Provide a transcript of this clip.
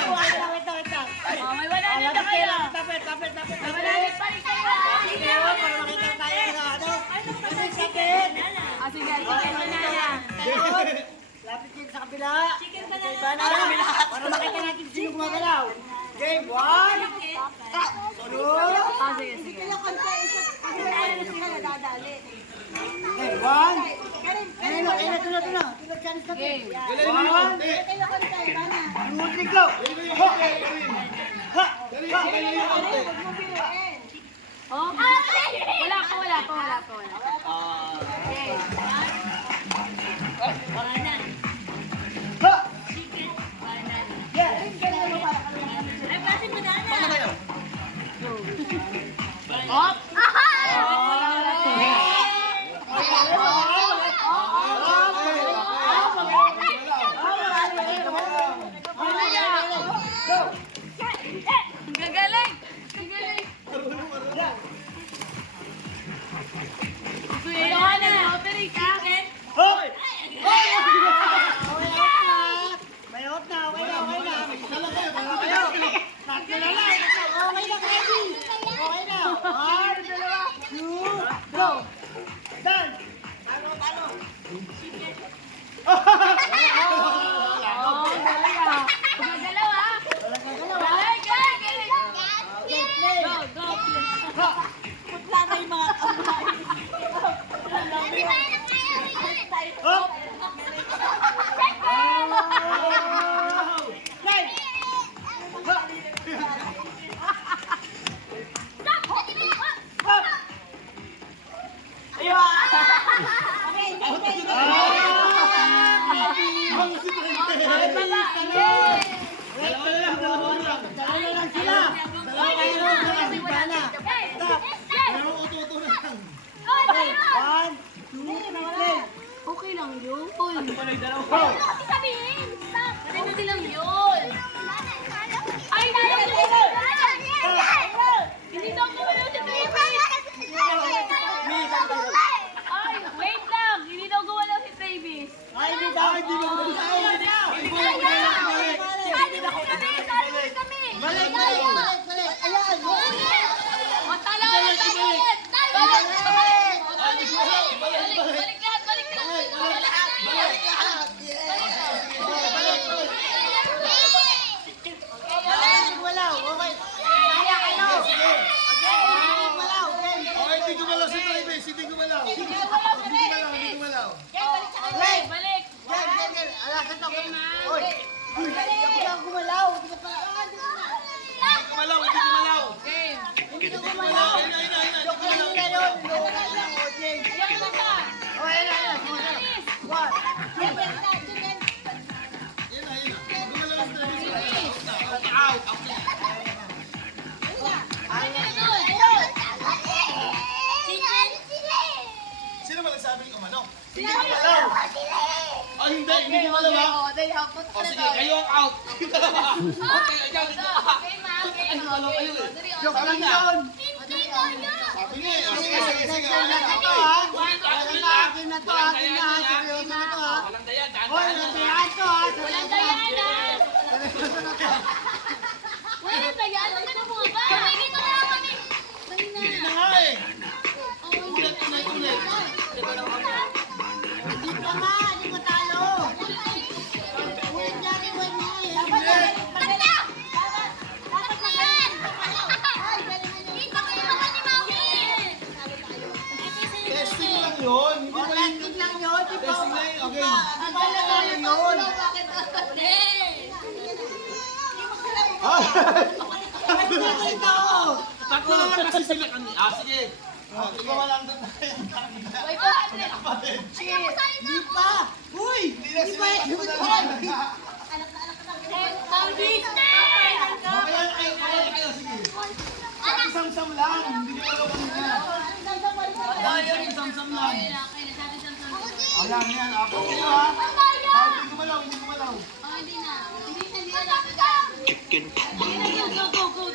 Oh, may 100 na kayo. Tapit. May 100 pa rin kayo. Sige, para makita tayo sa ano. Sakit. Sige, banana. Lapit din sa kabila. Chicken banana. Para makita natin sino gumagalaw. Game 1. Sige. Game 1. Ayun na. Game. 1. 2, 3, go. Oh, wala pa. Okay. Hop! Gagaling! Kuya na! Lottery ka akin! Hoy! May out na. Okay na. Tatlo na lang. Okay na, Kevin. Okay na. 1, 2, go. Done. Talo. Oh, galing ah! Gagalaw ah! Galing! Go! Putla na yung mga kamay. Hop! Play! Hop! Dalawa lang sila. Dalawa kayo sa bintana. Stop. 1, 2, 3. Okay lang yun. Go. Sabihin! Stop! Hindi lang yun. Ay, hindi daw gumalaw si Travis! Ay, wait lang! Hindi daw gumalaw si Travis! Ay, hindi daw. Balik. Ayan. Matala! Walaw. Okay. Hindi gumalaw. Balik! Alasan ako. Oy. Ako lang gumalaw. Hindi ka pa. Game! Hindi ka gumalaw. Joke lang nila yun. Joke lang. Okay. Iyak na ka! Oh, ayan. Bilis! 1. Sino ba nagsabing umano? Hindi gumalaw ba? O sige, kayo ang out. Okay, ikaw dito. Joke lang yun. Sabi niya eh. Sige. Akin na to. Seryoso na to ha. Walang dayan, Hoy, nandiyan to ha. Walang dayana! Seryoso na to. Walang dayana! Ano ka na ba? Dito na lang kami! Hindi na nga eh. Ulit. Hindi pa nga. Hindi ko talo. Ulit yan. Testing lang yun. Hindi Oh, ba yun? testing lang yun. Di ba? Testing lang yun. Okay. Ang talaga yun. Bakit nakita ko? Tatlo na lang kasi sila kanina. Sige. Ikaw lang doon. Wait, 200! Di pa. Uy! Hindi na Di sila. pa. Kaya, sige. Isang-sam lang. Hindi ko alam kanina. Isang-sam lang. Ayan, yan. Ako kayo ha. Hindi gumalaw. Chicken. Go, go, go.